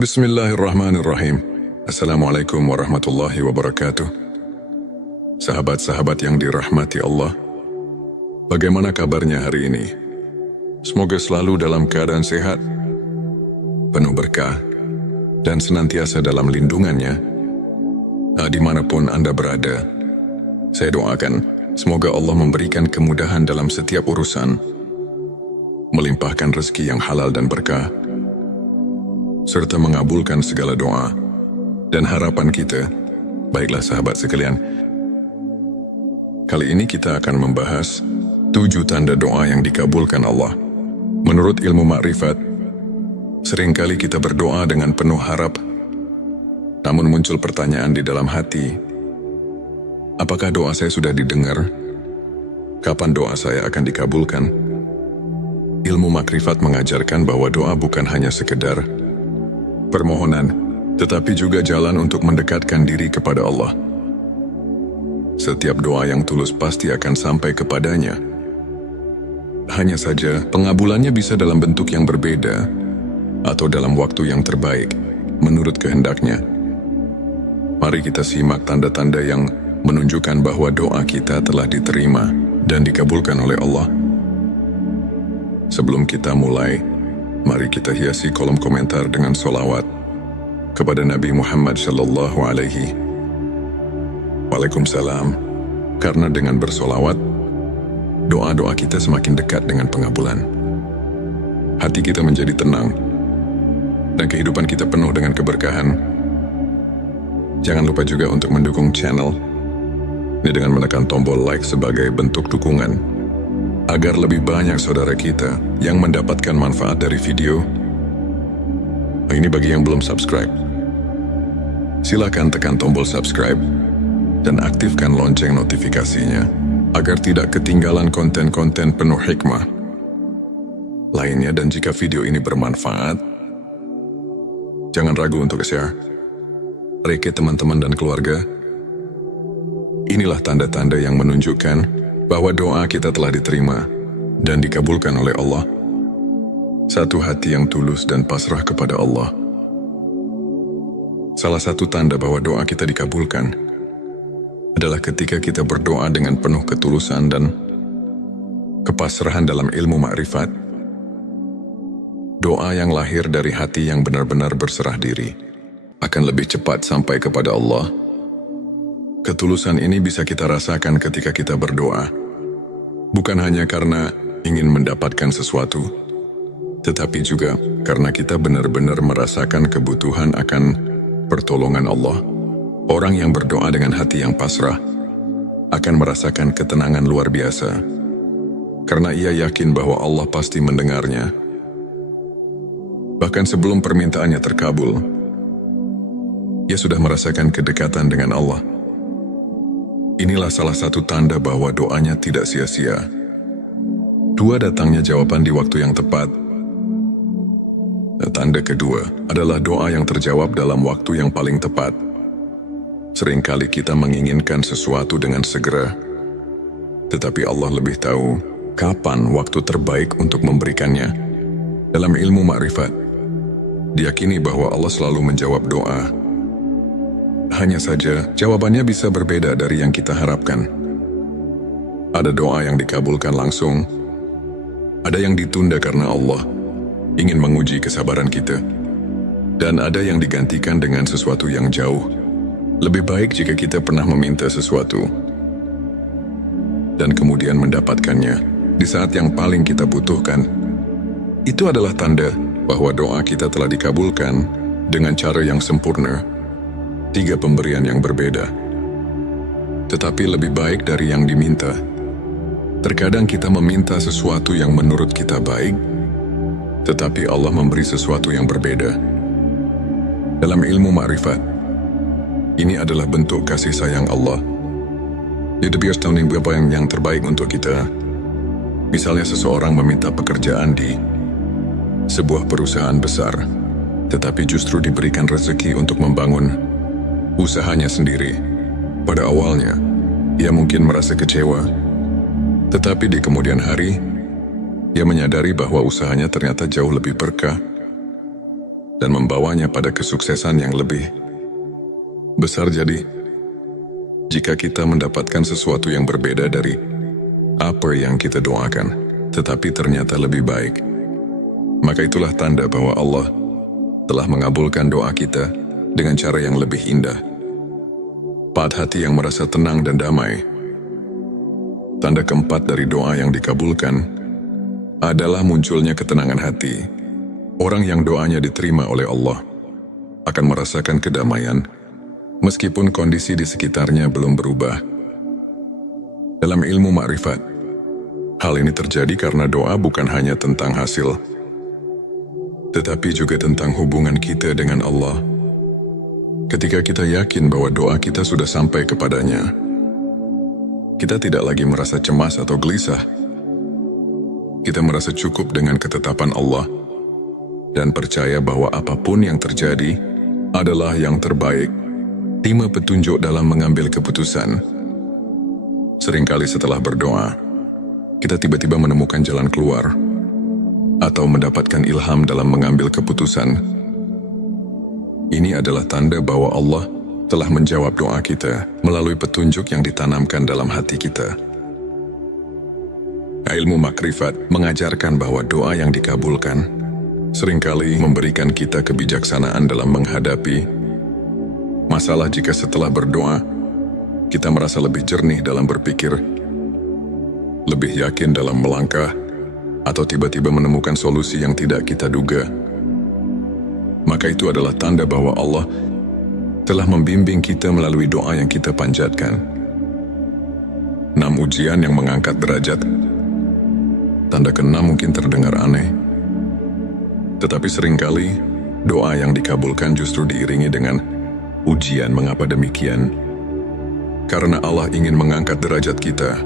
Bismillahirrahmanirrahim. Assalamualaikum warahmatullahi wabarakatuh. Sahabat-sahabat yang dirahmati Allah, bagaimana kabarnya hari ini? Semoga selalu dalam keadaan sehat, penuh berkah, dan senantiasa dalam lindungannya. Dimanapun Anda berada, saya doakan semoga Allah memberikan kemudahan dalam setiap urusan, melimpahkan rezeki yang halal dan berkah, serta mengabulkan segala doa dan harapan kita. Baiklah sahabat sekalian, kali ini kita akan membahas 7 tanda doa yang dikabulkan Allah. Menurut ilmu makrifat, seringkali kita berdoa dengan penuh harap, namun muncul pertanyaan di dalam hati, apakah doa saya sudah didengar? Kapan doa saya akan dikabulkan? Ilmu makrifat mengajarkan bahwa doa bukan hanya sekedar permohonan, tetapi juga jalan untuk mendekatkan diri kepada Allah. Setiap doa yang tulus pasti akan sampai kepadanya. Hanya saja, pengabulannya bisa dalam bentuk yang berbeda, atau dalam waktu yang terbaik, menurut kehendaknya. Mari kita simak tanda-tanda yang menunjukkan bahwa doa kita telah diterima dan dikabulkan oleh Allah. Sebelum kita mulai, mari kita hiasi kolom komentar dengan sholawat kepada Nabi Muhammad sallallahu alaihi Waalaikumsalam. Karena dengan bersolawat, doa-doa kita semakin dekat dengan pengabulan. Hati kita menjadi tenang, dan kehidupan kita penuh dengan keberkahan. Jangan lupa juga untuk mendukung channel ini dengan menekan tombol like sebagai bentuk dukungan, agar lebih banyak saudara kita yang mendapatkan manfaat dari video. Ini bagi yang belum subscribe. Silakan tekan tombol subscribe dan aktifkan lonceng notifikasinya agar tidak ketinggalan konten-konten penuh hikmah lainnya. Dan jika video ini bermanfaat, jangan ragu untuk share ke teman-teman dan keluarga. Inilah tanda-tanda yang menunjukkan bahwa doa kita telah diterima dan dikabulkan oleh Allah. Satu hati yang tulus dan pasrah kepada Allah. Salah satu tanda bahwa doa kita dikabulkan adalah ketika kita berdoa dengan penuh ketulusan dan kepasrahan dalam ilmu makrifat. Doa yang lahir dari hati yang benar-benar berserah diri akan lebih cepat sampai kepada Allah. Ketulusan ini bisa kita rasakan ketika kita berdoa, bukan hanya karena ingin mendapatkan sesuatu, tetapi juga karena kita benar-benar merasakan kebutuhan akan pertolongan Allah. Orang yang berdoa dengan hati yang pasrah akan merasakan ketenangan luar biasa, karena ia yakin bahwa Allah pasti mendengarnya. Bahkan sebelum permintaannya terkabul, ia sudah merasakan kedekatan dengan Allah. Inilah salah satu tanda bahwa doanya tidak sia-sia. 2, datangnya jawaban di waktu yang tepat. Tanda kedua adalah doa yang terjawab dalam waktu yang paling tepat. Seringkali kita menginginkan sesuatu dengan segera, tetapi Allah lebih tahu kapan waktu terbaik untuk memberikannya. Dalam ilmu makrifat, diyakini bahwa Allah selalu menjawab doa. Hanya saja, jawabannya bisa berbeda dari yang kita harapkan. Ada doa yang dikabulkan langsung, ada yang ditunda karena Allah ingin menguji kesabaran kita, dan ada yang digantikan dengan sesuatu yang jauh lebih baik jika kita pernah meminta sesuatu dan kemudian mendapatkannya di saat yang paling kita butuhkan. Itu adalah tanda bahwa doa kita telah dikabulkan dengan cara yang sempurna. 3 pemberian yang berbeda, tetapi lebih baik dari yang diminta. Terkadang kita meminta sesuatu yang menurut kita baik, tetapi Allah memberi sesuatu yang berbeda. Dalam ilmu makrifat, ini adalah bentuk kasih sayang Allah. Jadi biar tahu apa yang terbaik untuk kita. Misalnya seseorang meminta pekerjaan di sebuah perusahaan besar, tetapi justru diberikan rezeki untuk membangun usahanya sendiri. Pada awalnya, ia mungkin merasa kecewa, tetapi di kemudian hari, ia menyadari bahwa usahanya ternyata jauh lebih berkah. dan membawanya pada kesuksesan yang lebih besar. Jadi, jika kita mendapatkan sesuatu yang berbeda dari apa yang kita doakan, tetapi ternyata lebih baik, maka itulah tanda bahwa Allah telah mengabulkan doa kita dengan cara yang lebih indah. Pada hati yang merasa tenang dan damai. Tanda keempat dari doa yang dikabulkan adalah munculnya ketenangan hati. Orang yang doanya diterima oleh Allah akan merasakan kedamaian meskipun kondisi di sekitarnya belum berubah. Dalam ilmu makrifat, hal ini terjadi karena doa bukan hanya tentang hasil, tetapi juga tentang hubungan kita dengan Allah. Ketika kita yakin bahwa doa kita sudah sampai kepadanya, kita tidak lagi merasa cemas atau gelisah. Kita merasa cukup dengan ketetapan Allah dan percaya bahwa apapun yang terjadi adalah yang terbaik. Terima petunjuk dalam mengambil keputusan. Seringkali setelah berdoa, kita tiba-tiba menemukan jalan keluar atau mendapatkan ilham dalam mengambil keputusan. Ini adalah tanda bahwa Allah telah menjawab doa kita melalui petunjuk yang ditanamkan dalam hati kita. Ilmu makrifat mengajarkan bahwa doa yang dikabulkan seringkali memberikan kita kebijaksanaan dalam menghadapi masalah. Jika setelah berdoa, kita merasa lebih jernih dalam berpikir, lebih yakin dalam melangkah, atau tiba-tiba menemukan solusi yang tidak kita duga, maka itu adalah tanda bahwa Allah telah membimbing kita melalui doa yang kita panjatkan. 6 ujian yang mengangkat derajat. Tanda ke-6 mungkin terdengar aneh, tetapi seringkali doa yang dikabulkan justru diiringi dengan ujian. Mengapa demikian? Karena Allah ingin mengangkat derajat kita.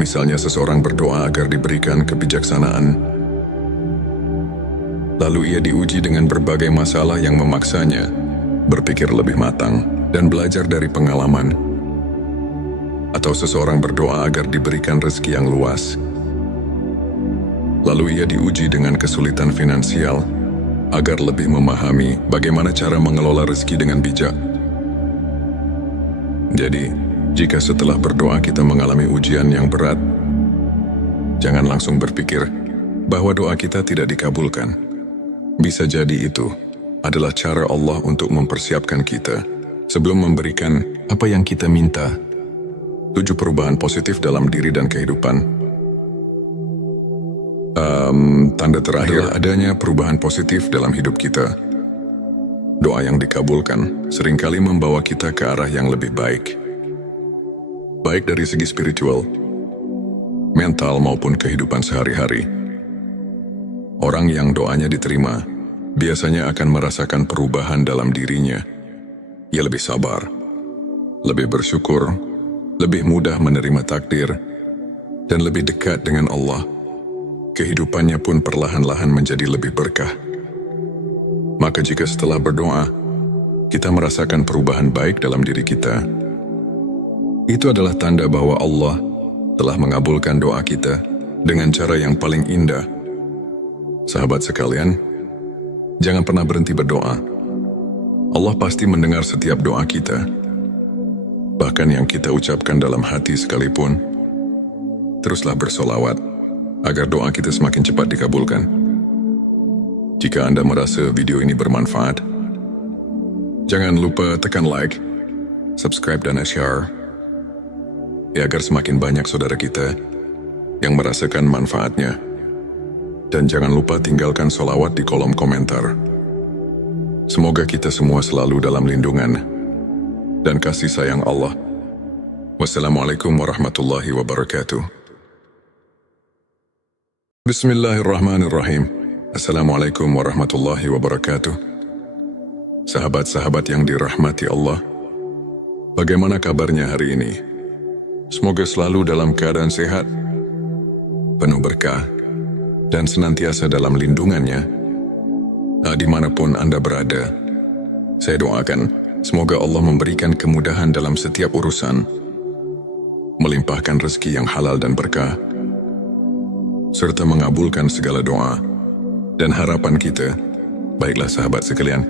Misalnya seseorang berdoa agar diberikan kebijaksanaan, lalu ia diuji dengan berbagai masalah yang memaksanya berpikir lebih matang dan belajar dari pengalaman. Atau seseorang berdoa agar diberikan rezeki yang luas, lalu ia diuji dengan kesulitan finansial agar lebih memahami bagaimana cara mengelola rezeki dengan bijak. Jadi, jika setelah berdoa kita mengalami ujian yang berat, jangan langsung berpikir bahwa doa kita tidak dikabulkan. Bisa jadi itu adalah cara Allah untuk mempersiapkan kita sebelum memberikan apa yang kita minta. 7 perubahan positif dalam diri dan kehidupan. Tanda terakhir adanya perubahan positif dalam hidup kita. Doa yang dikabulkan seringkali membawa kita ke arah yang lebih baik. Baik dari segi spiritual, mental maupun kehidupan sehari-hari. Orang yang doanya diterima biasanya akan merasakan perubahan dalam dirinya. Ia lebih sabar, lebih bersyukur, lebih mudah menerima takdir, dan lebih dekat dengan Allah. Kehidupannya pun perlahan-lahan menjadi lebih berkah. Maka jika setelah berdoa, kita merasakan perubahan baik dalam diri kita, itu adalah tanda bahwa Allah telah mengabulkan doa kita dengan cara yang paling indah. Sahabat sekalian, jangan pernah berhenti berdoa. Allah pasti mendengar setiap doa kita. Bahkan yang kita ucapkan dalam hati sekalipun. Teruslah bersolawat agar doa kita semakin cepat dikabulkan. Jika Anda merasa video ini bermanfaat, jangan lupa tekan like, subscribe dan share, agar semakin banyak saudara kita yang merasakan manfaatnya. Dan jangan lupa tinggalkan solawat di kolom komentar. Semoga kita semua selalu dalam lindungan dan kasih sayang Allah. Wassalamualaikum warahmatullahi wabarakatuh. Bismillahirrahmanirrahim. Assalamualaikum warahmatullahi wabarakatuh. Sahabat-sahabat yang dirahmati Allah, bagaimana kabarnya hari ini? Semoga selalu dalam keadaan sehat, penuh berkah, dan senantiasa dalam lindungannya. Dimanapun Anda berada, saya doakan semoga Allah memberikan kemudahan dalam setiap urusan, melimpahkan rezeki yang halal dan berkah, serta mengabulkan segala doa dan harapan kita Baiklah sahabat sekalian,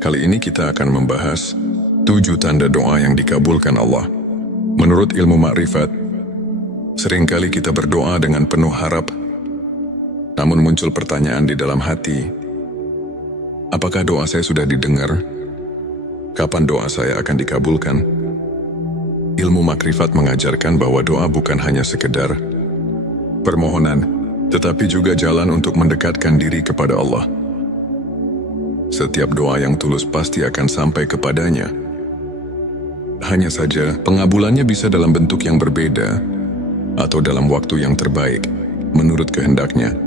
kali ini kita akan membahas 7 tanda doa yang dikabulkan Allah. Menurut ilmu makrifat, seringkali kita berdoa dengan penuh harap, namun muncul pertanyaan di dalam hati, apakah doa saya sudah didengar? Kapan doa saya akan dikabulkan? Ilmu makrifat mengajarkan bahwa doa bukan hanya sekedar permohonan, tetapi juga jalan untuk mendekatkan diri kepada Allah. Setiap doa yang tulus pasti akan sampai kepadanya. Hanya saja, pengabulannya bisa dalam bentuk yang berbeda atau dalam waktu yang terbaik, menurut kehendaknya.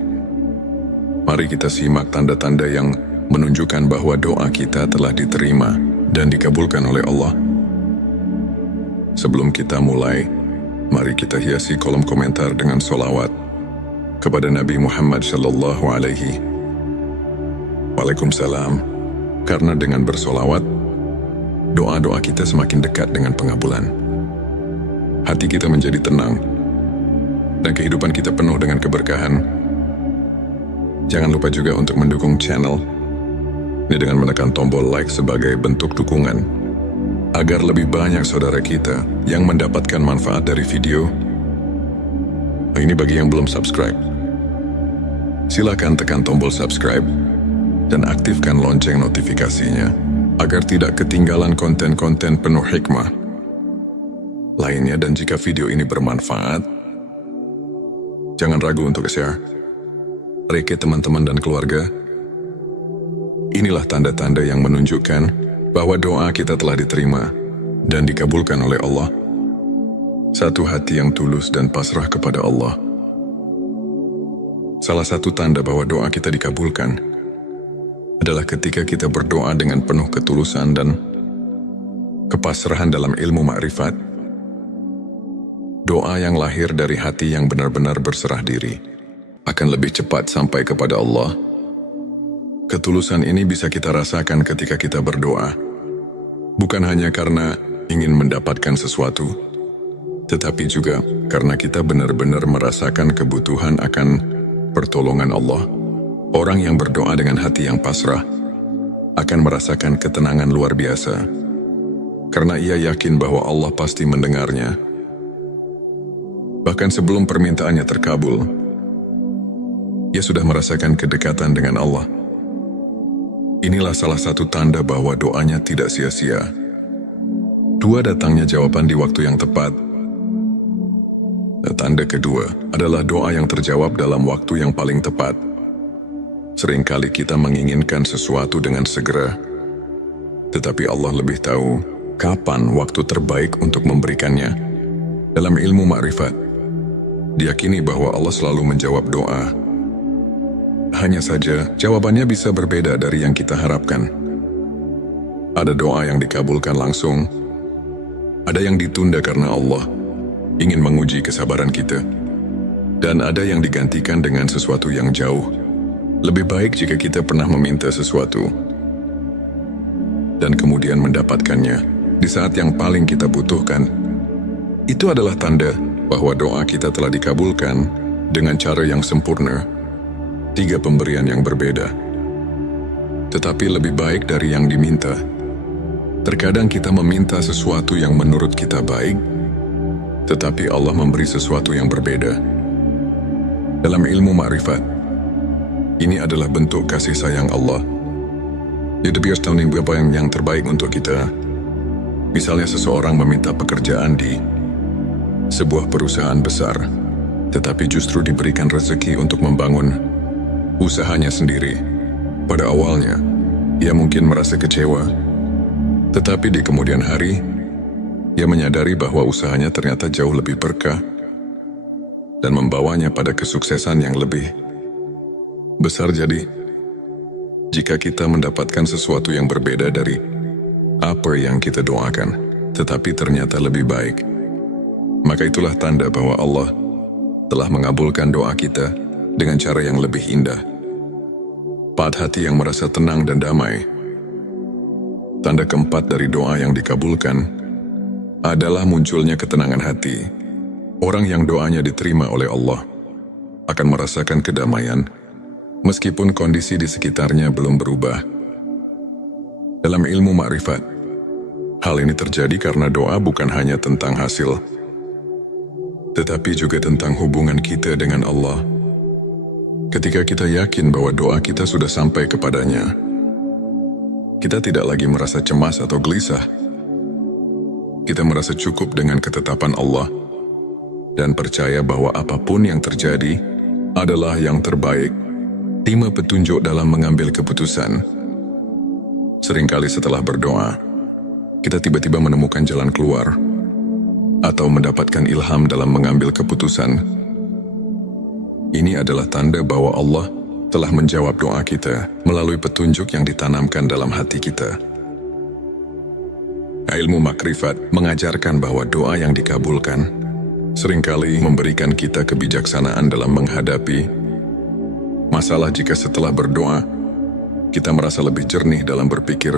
Mari kita simak tanda-tanda yang menunjukkan bahwa doa kita telah diterima dan dikabulkan oleh Allah. Sebelum kita mulai, mari kita hiasi kolom komentar dengan sholawat kepada Nabi Muhammad sallallahu alaihi Waalaikumsalam. Karena dengan bersolawat, doa-doa kita semakin dekat dengan pengabulan. Hati kita menjadi tenang, dan kehidupan kita penuh dengan keberkahan. Jangan lupa juga untuk mendukung channel ini dengan menekan tombol like sebagai bentuk dukungan, agar lebih banyak saudara kita yang mendapatkan manfaat dari video. Ini bagi yang belum subscribe, silakan tekan tombol subscribe dan aktifkan lonceng notifikasinya agar tidak ketinggalan konten-konten penuh hikmah lainnya. Dan jika video ini bermanfaat, jangan ragu untuk share ke teman-teman dan keluarga. Inilah tanda-tanda yang menunjukkan bahwa doa kita telah diterima dan dikabulkan oleh Allah. Satu hati yang tulus dan pasrah kepada Allah. Salah satu tanda bahwa doa kita dikabulkan adalah ketika kita berdoa dengan penuh ketulusan dan kepasrahan dalam ilmu makrifat. Doa yang lahir dari hati yang benar-benar berserah diri akan lebih cepat sampai kepada Allah. Ketulusan ini bisa kita rasakan ketika kita berdoa, bukan hanya karena ingin mendapatkan sesuatu, tetapi juga karena kita benar-benar merasakan kebutuhan akan pertolongan Allah. Orang yang berdoa dengan hati yang pasrah akan merasakan ketenangan luar biasa, karena ia yakin bahwa Allah pasti mendengarnya. Bahkan sebelum permintaannya terkabul, ia sudah merasakan kedekatan dengan Allah. Inilah salah satu tanda bahwa doanya tidak sia-sia. 2, datangnya jawaban di waktu yang tepat. Tanda kedua adalah doa yang terjawab dalam waktu yang paling tepat. Seringkali kita menginginkan sesuatu dengan segera, tetapi Allah lebih tahu kapan waktu terbaik untuk memberikannya. Dalam ilmu makrifat, diyakini bahwa Allah selalu menjawab doa. Hanya saja, jawabannya bisa berbeda dari yang kita harapkan. Ada doa yang dikabulkan langsung, ada yang ditunda karena Allah ingin menguji kesabaran kita, dan ada yang digantikan dengan sesuatu yang jauh. Lebih baik jika kita pernah meminta sesuatu dan kemudian mendapatkannya di saat yang paling kita butuhkan. Itu adalah tanda bahwa doa kita telah dikabulkan dengan cara yang sempurna. 3 pemberian yang berbeda, tetapi lebih baik dari yang diminta. Terkadang kita meminta sesuatu yang menurut kita baik, tetapi Allah memberi sesuatu yang berbeda. Dalam ilmu makrifat, ini adalah bentuk kasih sayang Allah. Dia biasa tahu apa yang terbaik untuk kita. Misalnya seseorang meminta pekerjaan di sebuah perusahaan besar, tetapi justru diberikan rezeki untuk membangun usahanya sendiri. Pada awalnya, ia mungkin merasa kecewa, tetapi di kemudian hari, ia menyadari bahwa usahanya ternyata jauh lebih berkah dan membawanya pada kesuksesan yang lebih besar. Jadi, jika kita mendapatkan sesuatu yang berbeda dari apa yang kita doakan, tetapi ternyata lebih baik, maka itulah tanda bahwa Allah telah mengabulkan doa kita dengan cara yang lebih indah. 4, hati yang merasa tenang dan damai. Tanda keempat dari doa yang dikabulkan adalah munculnya ketenangan hati. Orang yang doanya diterima oleh Allah akan merasakan kedamaian meskipun kondisi di sekitarnya belum berubah. Dalam ilmu makrifat, hal ini terjadi karena doa bukan hanya tentang hasil, tetapi juga tentang hubungan kita dengan Allah. Ketika kita yakin bahwa doa kita sudah sampai kepadanya, kita tidak lagi merasa cemas atau gelisah. Kita merasa cukup dengan ketetapan Allah dan percaya bahwa apapun yang terjadi adalah yang terbaik. Terima petunjuk dalam mengambil keputusan. Seringkali setelah berdoa, kita tiba-tiba menemukan jalan keluar atau mendapatkan ilham dalam mengambil keputusan. Ini adalah tanda bahwa Allah telah menjawab doa kita melalui petunjuk yang ditanamkan dalam hati kita. Ilmu makrifat mengajarkan bahwa doa yang dikabulkan seringkali memberikan kita kebijaksanaan dalam menghadapi masalah. Jika setelah berdoa, kita merasa lebih jernih dalam berpikir,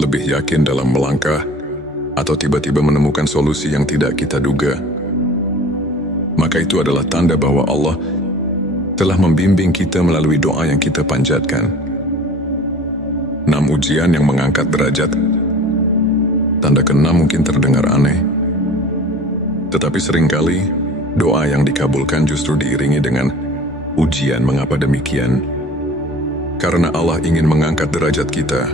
lebih yakin dalam melangkah, atau tiba-tiba menemukan solusi yang tidak kita duga, maka itu adalah tanda bahwa Allah telah membimbing kita melalui doa yang kita panjatkan. 6 ujian yang mengangkat derajat. Tanda ke-6 mungkin terdengar aneh, tetapi seringkali doa yang dikabulkan justru diiringi dengan ujian. Mengapa demikian? Karena Allah ingin mengangkat derajat kita.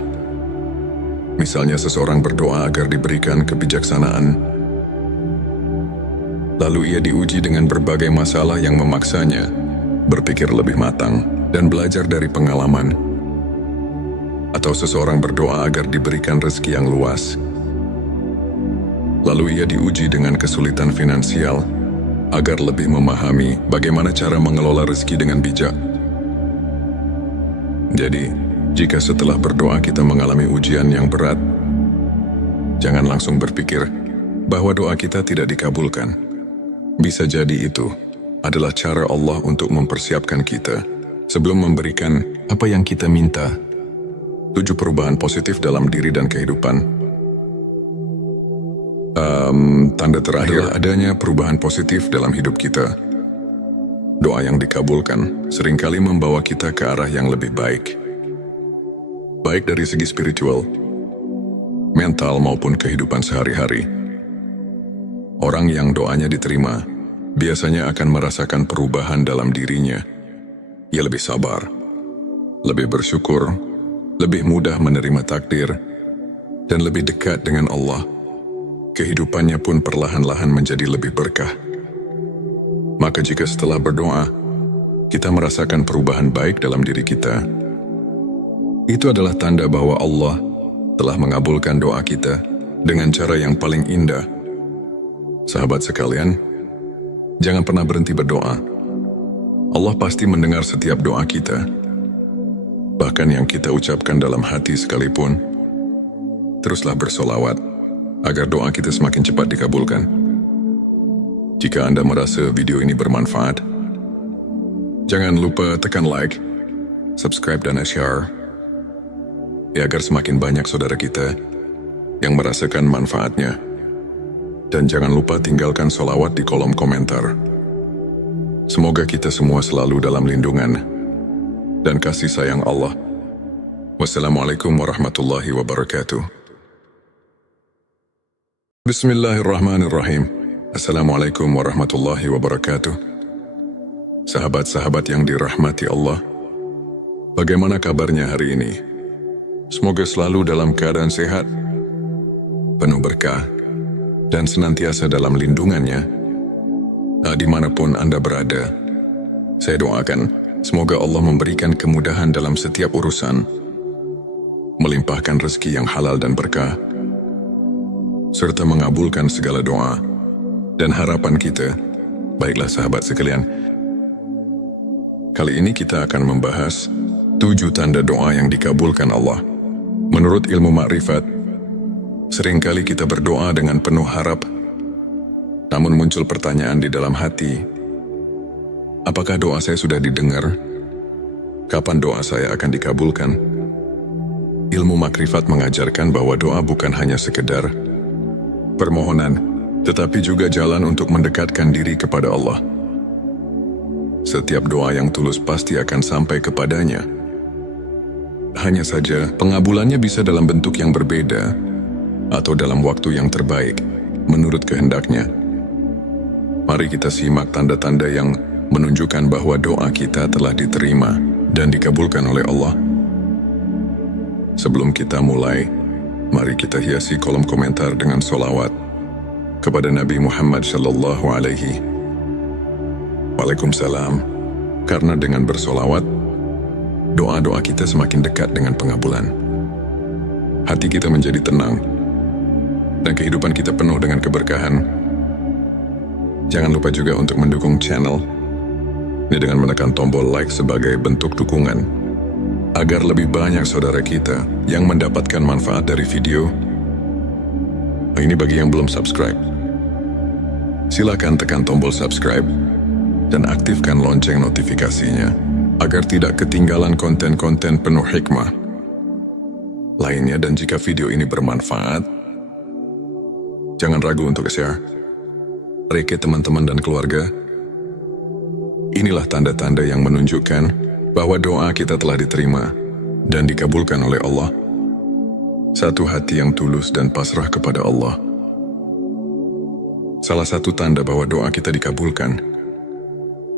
Misalnya seseorang berdoa agar diberikan kebijaksanaan, lalu ia diuji dengan berbagai masalah yang memaksanya berpikir lebih matang dan belajar dari pengalaman. Atau seseorang berdoa agar diberikan rezeki yang luas, lalu ia diuji dengan kesulitan finansial agar lebih memahami bagaimana cara mengelola rezeki dengan bijak. Jadi, jika setelah berdoa kita mengalami ujian yang berat, jangan langsung berpikir bahwa doa kita tidak dikabulkan. Bisa jadi itu adalah cara Allah untuk mempersiapkan kita sebelum memberikan apa yang kita minta. 7 perubahan positif dalam diri dan kehidupan. Tanda terakhir adanya perubahan positif dalam hidup kita. Doa yang dikabulkan seringkali membawa kita ke arah yang lebih baik. Baik dari segi spiritual, mental maupun kehidupan sehari-hari. Orang yang doanya diterima biasanya akan merasakan perubahan dalam dirinya. Ia lebih sabar, lebih bersyukur, lebih mudah menerima takdir, dan lebih dekat dengan Allah. Kehidupannya pun perlahan-lahan menjadi lebih berkah. Maka jika setelah berdoa, kita merasakan perubahan baik dalam diri kita, itu adalah tanda bahwa Allah telah mengabulkan doa kita dengan cara yang paling indah. Sahabat sekalian, jangan pernah berhenti berdoa. Allah pasti mendengar setiap doa kita. Bahkan yang kita ucapkan dalam hati sekalipun. Teruslah bersolawat agar doa kita semakin cepat dikabulkan. Jika Anda merasa video ini bermanfaat, jangan lupa tekan like, subscribe dan share, ya agar semakin banyak saudara kita yang merasakan manfaatnya. Dan jangan lupa tinggalkan solawat di kolom komentar. Semoga kita semua selalu dalam lindungan dan kasih sayang Allah. Wassalamualaikum warahmatullahi wabarakatuh. Bismillahirrahmanirrahim. Assalamualaikum warahmatullahi wabarakatuh. Sahabat-sahabat yang dirahmati Allah, bagaimana kabarnya hari ini? Semoga selalu dalam keadaan sehat, penuh berkah, dan senantiasa dalam lindungannya. Dimanapun Anda berada, saya doakan semoga Allah memberikan kemudahan dalam setiap urusan, melimpahkan rezeki yang halal dan berkah, serta mengabulkan segala doa dan harapan kita. Baiklah sahabat sekalian, kali ini kita akan membahas 7 tanda doa yang dikabulkan Allah. Menurut ilmu makrifat, seringkali kita berdoa dengan penuh harap, namun muncul pertanyaan di dalam hati, apakah doa saya sudah didengar? Kapan doa saya akan dikabulkan? Ilmu makrifat mengajarkan bahwa doa bukan hanya sekedar permohonan, tetapi juga jalan untuk mendekatkan diri kepada Allah. setiap doa yang tulus pasti akan sampai kepadanya. Hanya saja, pengabulannya bisa dalam bentuk yang berbeda atau dalam waktu yang terbaik, menurut kehendaknya. Mari kita simak tanda-tanda yang menunjukkan bahwa doa kita telah diterima dan dikabulkan oleh Allah. Sebelum kita mulai, mari kita hiasi kolom komentar dengan sholawat kepada Nabi Muhammad Sallallahu Alaihi Waalaikumsalam. Karena dengan bersolawat, doa-doa kita semakin dekat dengan pengabulan. Hati kita menjadi tenang, dan kehidupan kita penuh dengan keberkahan. Jangan lupa juga untuk mendukung channel ini dengan menekan tombol like sebagai bentuk dukungan, agar lebih banyak saudara kita yang mendapatkan manfaat dari video. Ini bagi yang belum subscribe. Silakan tekan tombol subscribe dan aktifkan lonceng notifikasinya agar tidak ketinggalan konten-konten penuh hikmah lainnya. Dan jika video ini bermanfaat, jangan ragu untuk share ke teman-teman dan keluarga. Inilah tanda-tanda yang menunjukkan bahwa doa kita telah diterima dan dikabulkan oleh Allah. Satu hati yang tulus dan pasrah kepada Allah. Salah satu tanda bahwa doa kita dikabulkan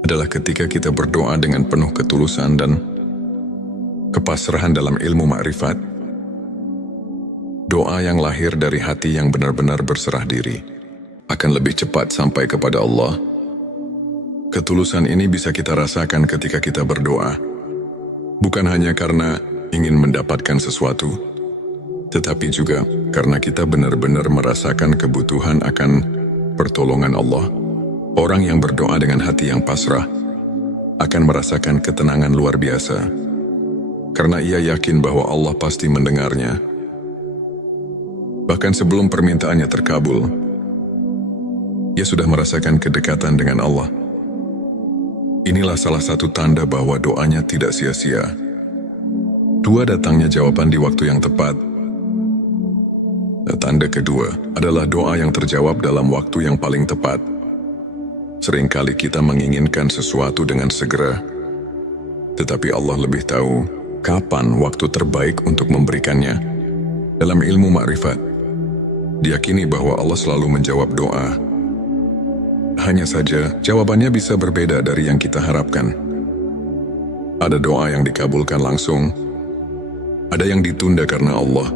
adalah ketika kita berdoa dengan penuh ketulusan dan kepasrahan dalam ilmu makrifat. Doa yang lahir dari hati yang benar-benar berserah diri akan lebih cepat sampai kepada Allah. Ketulusan ini bisa kita rasakan ketika kita berdoa, bukan hanya karena ingin mendapatkan sesuatu, tetapi juga karena kita benar-benar merasakan kebutuhan akan pertolongan Allah. Orang yang berdoa dengan hati yang pasrah akan merasakan ketenangan luar biasa, karena ia yakin bahwa Allah pasti mendengarnya. Bahkan sebelum permintaannya terkabul, ia sudah merasakan kedekatan dengan Allah. Inilah salah satu tanda bahwa doanya tidak sia-sia. Dua, datangnya jawaban di waktu yang tepat. Tanda kedua adalah doa yang terjawab dalam waktu yang paling tepat. Seringkali kita menginginkan sesuatu dengan segera, tetapi Allah lebih tahu kapan waktu terbaik untuk memberikannya. Dalam ilmu makrifat, diyakini bahwa Allah selalu menjawab doa. Hanya saja, jawabannya bisa berbeda dari yang kita harapkan. Ada doa yang dikabulkan langsung, ada yang ditunda karena Allah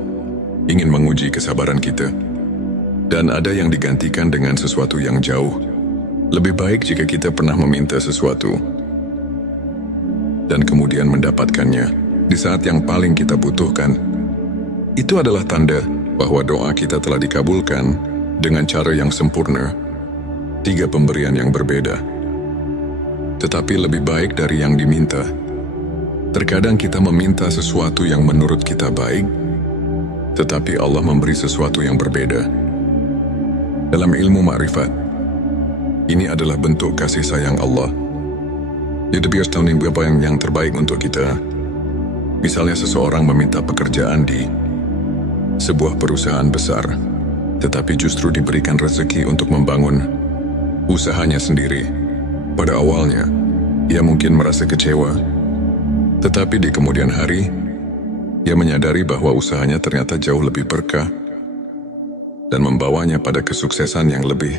ingin menguji kesabaran kita, dan ada yang digantikan dengan sesuatu yang jauh lebih baik jika kita pernah meminta sesuatu dan kemudian mendapatkannya di saat yang paling kita butuhkan. Itu adalah tanda bahwa doa kita telah dikabulkan dengan cara yang sempurna. 3 pemberian yang berbeda, tetapi lebih baik dari yang diminta. Terkadang kita meminta sesuatu yang menurut kita baik, tetapi Allah memberi sesuatu yang berbeda. Dalam ilmu makrifat, ini adalah bentuk kasih sayang Allah. Jadi biar tahu apa yang terbaik untuk kita. Misalnya seseorang meminta pekerjaan di sebuah perusahaan besar, tetapi justru diberikan rezeki untuk membangun usahanya sendiri. Pada awalnya, ia mungkin merasa kecewa, tetapi di kemudian hari, ia menyadari bahwa usahanya ternyata jauh lebih berkah dan membawanya pada kesuksesan yang lebih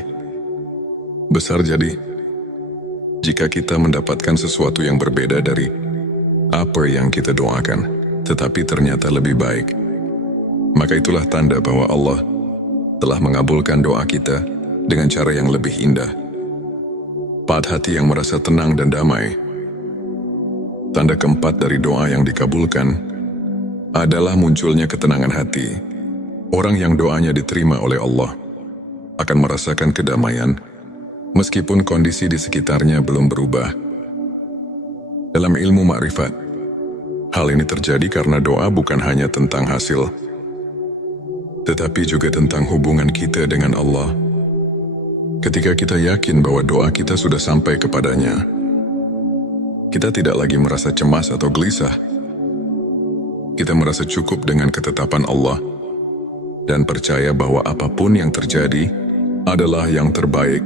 besar. Jadi, jika kita mendapatkan sesuatu yang berbeda dari apa yang kita doakan, tetapi ternyata lebih baik, maka itulah tanda bahwa Allah telah mengabulkan doa kita dengan cara yang lebih indah. 4, hati yang merasa tenang dan damai. Tanda keempat dari doa yang dikabulkan adalah munculnya ketenangan hati. Orang yang doanya diterima oleh Allah akan merasakan kedamaian meskipun kondisi di sekitarnya belum berubah. Dalam ilmu makrifat, hal ini terjadi karena doa bukan hanya tentang hasil, tetapi juga tentang hubungan kita dengan Allah. Ketika kita yakin bahwa doa kita sudah sampai kepadanya, kita tidak lagi merasa cemas atau gelisah. Kita merasa cukup dengan ketetapan Allah dan percaya bahwa apapun yang terjadi adalah yang terbaik.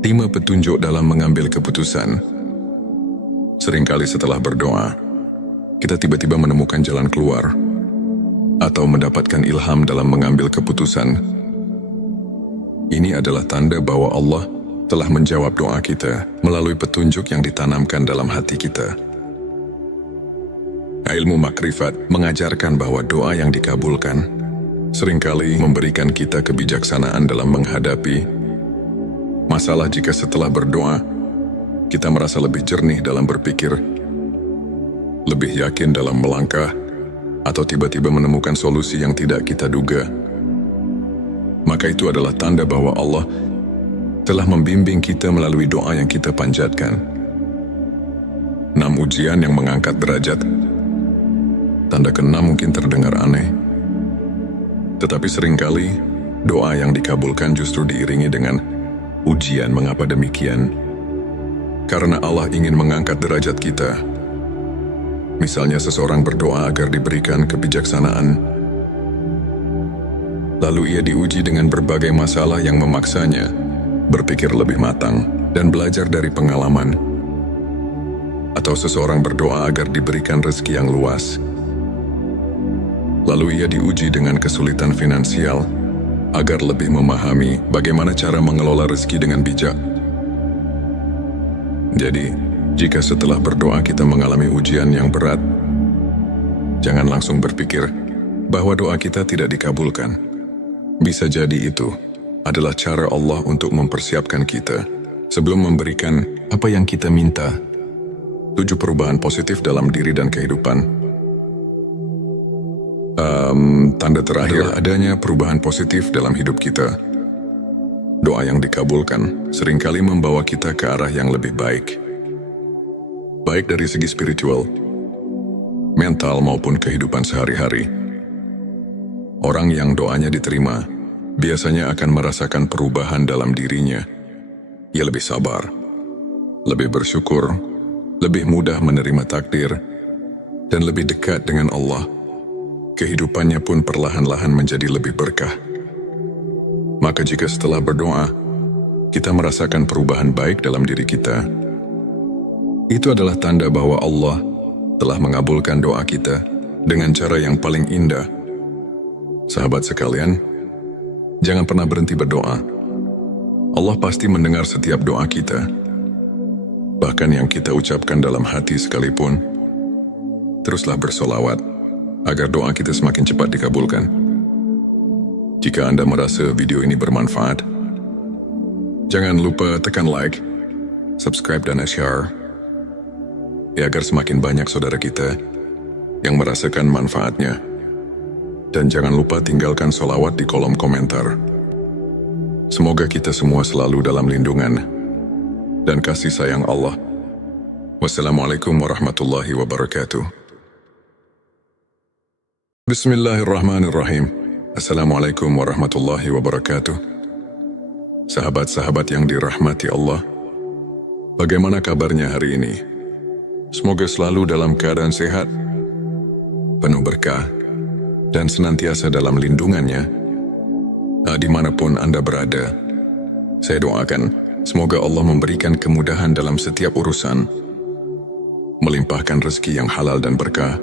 5, petunjuk dalam mengambil keputusan. Seringkali setelah berdoa, kita tiba-tiba menemukan jalan keluar atau mendapatkan ilham dalam mengambil keputusan. Ini adalah tanda bahwa Allah telah menjawab doa kita melalui petunjuk yang ditanamkan dalam hati kita. Ilmu makrifat mengajarkan bahwa doa yang dikabulkan seringkali memberikan kita kebijaksanaan dalam menghadapi masalah. Jika setelah berdoa, kita merasa lebih jernih dalam berpikir, lebih yakin dalam melangkah, atau tiba-tiba menemukan solusi yang tidak kita duga, maka itu adalah tanda bahwa Allah telah membimbing kita melalui doa yang kita panjatkan. 6 ujian yang mengangkat derajat. Tanda ke-6 mungkin terdengar aneh, tetapi seringkali doa yang dikabulkan justru diiringi dengan ujian. Mengapa demikian? Karena Allah ingin mengangkat derajat kita. Misalnya seseorang berdoa agar diberikan kebijaksanaan, lalu ia diuji dengan berbagai masalah yang memaksanya berpikir lebih matang dan belajar dari pengalaman. Atau seseorang berdoa agar diberikan rezeki yang luas, lalu ia diuji dengan kesulitan finansial agar lebih memahami bagaimana cara mengelola rezeki dengan bijak. Jadi, jika setelah berdoa kita mengalami ujian yang berat, jangan langsung berpikir bahwa doa kita tidak dikabulkan. Bisa jadi itu adalah cara Allah untuk mempersiapkan kita sebelum memberikan apa yang kita minta. 7 perubahan positif dalam diri dan kehidupan. Tanda terakhir adanya perubahan positif dalam hidup kita. Doa yang dikabulkan seringkali membawa kita ke arah yang lebih baik. Baik dari segi spiritual, mental maupun kehidupan sehari-hari. Orang yang doanya diterima biasanya akan merasakan perubahan dalam dirinya. Ia lebih sabar, lebih bersyukur, lebih mudah menerima takdir, dan lebih dekat dengan Allah. Kehidupannya pun perlahan-lahan menjadi lebih berkah. Maka jika setelah berdoa, kita merasakan perubahan baik dalam diri kita, itu adalah tanda bahwa Allah telah mengabulkan doa kita dengan cara yang paling indah. Sahabat sekalian, jangan pernah berhenti berdoa. Allah pasti mendengar setiap doa kita, bahkan yang kita ucapkan dalam hati sekalipun. Teruslah bersolawat agar doa kita semakin cepat dikabulkan. Jika Anda merasa video ini bermanfaat, jangan lupa tekan like, subscribe, dan share, agar semakin banyak saudara kita yang merasakan manfaatnya. Dan jangan lupa tinggalkan solawat di kolom komentar. Semoga kita semua selalu dalam lindungan dan kasih sayang Allah. Wassalamualaikum warahmatullahi wabarakatuh. Bismillahirrahmanirrahim. Assalamualaikum warahmatullahi wabarakatuh. Sahabat-sahabat yang dirahmati Allah, bagaimana kabarnya hari ini? Semoga selalu dalam keadaan sehat, penuh berkah, dan senantiasa dalam lindungannya. Dimanapun Anda berada, saya doakan semoga Allah memberikan kemudahan dalam setiap urusan, melimpahkan rezeki yang halal dan berkah,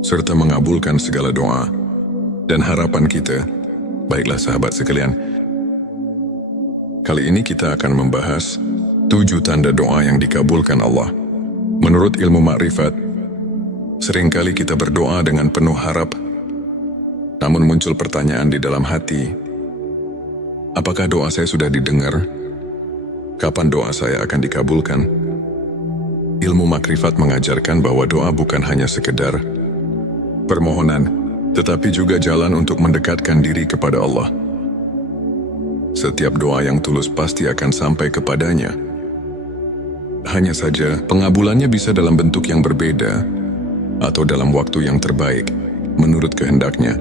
serta mengabulkan segala doa dan harapan kita. Baiklah sahabat sekalian, kali ini kita akan membahas 7 tanda doa yang dikabulkan Allah. Menurut ilmu makrifat, seringkali kita berdoa dengan penuh harap, namun muncul pertanyaan di dalam hati, apakah doa saya sudah didengar? Kapan doa saya akan dikabulkan? Ilmu makrifat mengajarkan bahwa doa bukan hanya sekedar permohonan, tetapi juga jalan untuk mendekatkan diri kepada Allah. Setiap doa yang tulus pasti akan sampai kepadanya. Hanya saja, pengabulannya bisa dalam bentuk yang berbeda atau dalam waktu yang terbaik, menurut kehendaknya.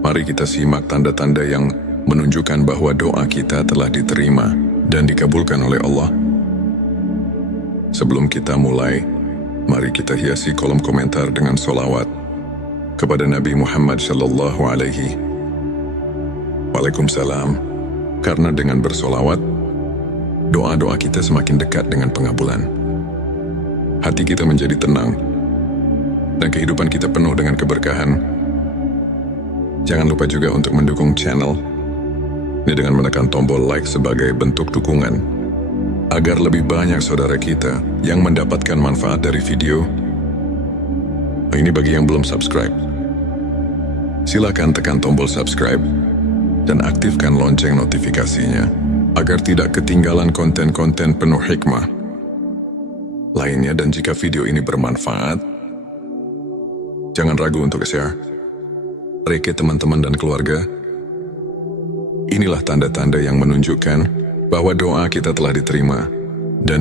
Mari kita simak tanda-tanda yang menunjukkan bahwa doa kita telah diterima dan dikabulkan oleh Allah. Sebelum kita mulai, mari kita hiasi kolom komentar dengan solawat kepada Nabi Muhammad Sallallahu Alaihi Waalaikumsalam. Karena dengan bersolawat, doa-doa kita semakin dekat dengan pengabulan. hati kita menjadi tenang, dan kehidupan kita penuh dengan keberkahan. Jangan lupa juga untuk mendukung channel ini dengan menekan tombol like sebagai bentuk dukungan, agar lebih banyak saudara kita yang mendapatkan manfaat dari video. Ini bagi yang belum subscribe. Silakan tekan tombol subscribe dan aktifkan lonceng notifikasinya, agar tidak ketinggalan konten-konten penuh hikmah lainnya. Dan jika video ini bermanfaat, jangan ragu untuk share ke teman-teman dan keluarga. Inilah tanda-tanda yang menunjukkan bahwa doa kita telah diterima dan